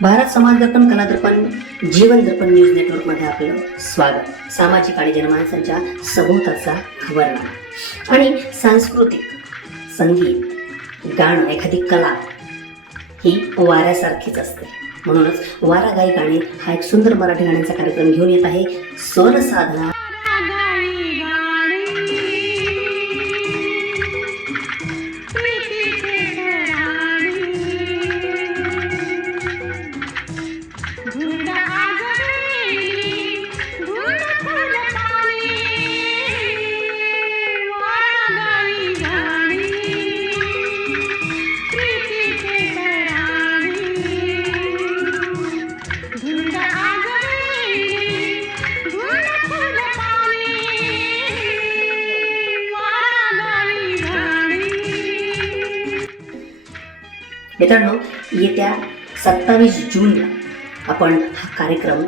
भारत समाज दर्पण, कला दर्पण, जीवन दर्पण न्यूज नेटवर्कमध्ये आपलं स्वागत. सामाजिक आणि जनमानसांच्या सभोवताचा खबरनामा आणि सांस्कृतिक संगीत, गाणं, एखादी कला ही वाऱ्यासारखीच असते. म्हणूनच वारा गाई गाणे हा एक सुंदर मराठी गाण्यांचा कार्यक्रम घेऊन येत आहे. स्वर साधना मित्रांनो, येत्या 27 जूनला आपण हा कार्यक्रम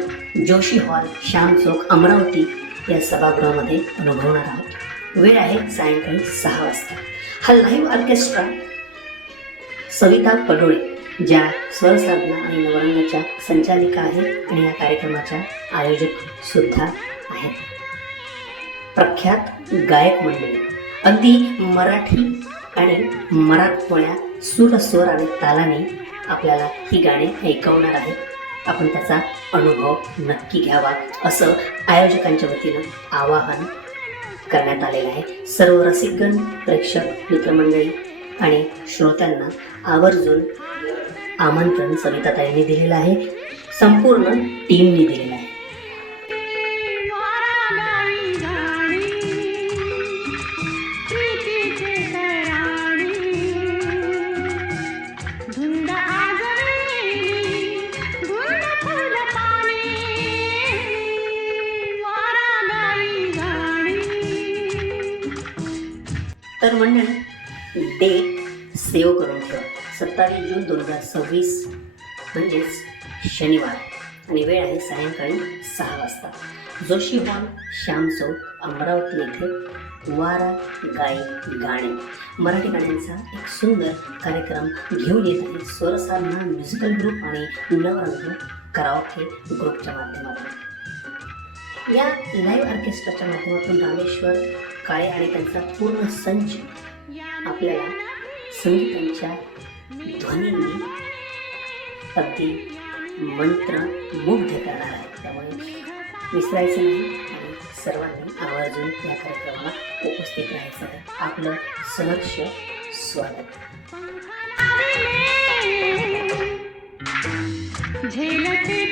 जोशी हॉल, श्याम चौक, अमरावती या सभागृहामध्ये अनुभवणार आहोत. वेळ आहे सायंकाळी 6 वाजता. हा लाईव्ह ऑर्केस्ट्रा सविता पडोळे ज्या स्वरसाधना आणि नवरंगाच्या संचालिका आहेत आणि या कार्यक्रमाच्या आयोजक सुद्धा आहेत. प्रख्यात गायक मंडळी अगदी मराठी आणि मराठमोळ्या सूर, स्वर आणि तालाने आपल्याला ही गाणी ऐकवणार आहेत. आपण त्याचा अनुभव नक्की घ्यावा असं आयोजकांच्या वतीनं आवाहन करण्यात आलेलं आहे. सर्व रसिकगण, प्रेक्षक, मित्रमंडळी आणि श्रोत्यांना आवर्जून आमंत्रण सविताताईंनी दिलेलं आहे, संपूर्ण टीमनी दिलेलं आहे. तर मंडळी, डेट सेव्ह करून ठेवा. 27 जून 2026 म्हणजेच शनिवार आणि वेळ आहे सायंकाळी 6 वाजता. जोशी हॉल, श्याम चौक, अमरावती येथे वारा गाई गाणे मराठी गाण्यांचा एक सुंदर कार्यक्रम घेऊन येत आहे. स्वरसाधना म्युझिकल ग्रुप आणि नवरंग कराओके ग्रुपच्या माध्यमातून. या लाईव्ह ऑर्केस्ट्राच्या माध्यमातून रामेश्वर काळे आणि त्यांचा पूर्ण संच आपल्याला संगीतांच्या ध्वनींनी अगदी मंत्रमुग्ध करणार आहे. त्यामुळे विसरायचं नाही आणि सर्वांनी आवर्जून या कार्यक्रमाला उपस्थित राहायचं आहे. आपलं सहर्ष स्वागत. झेलते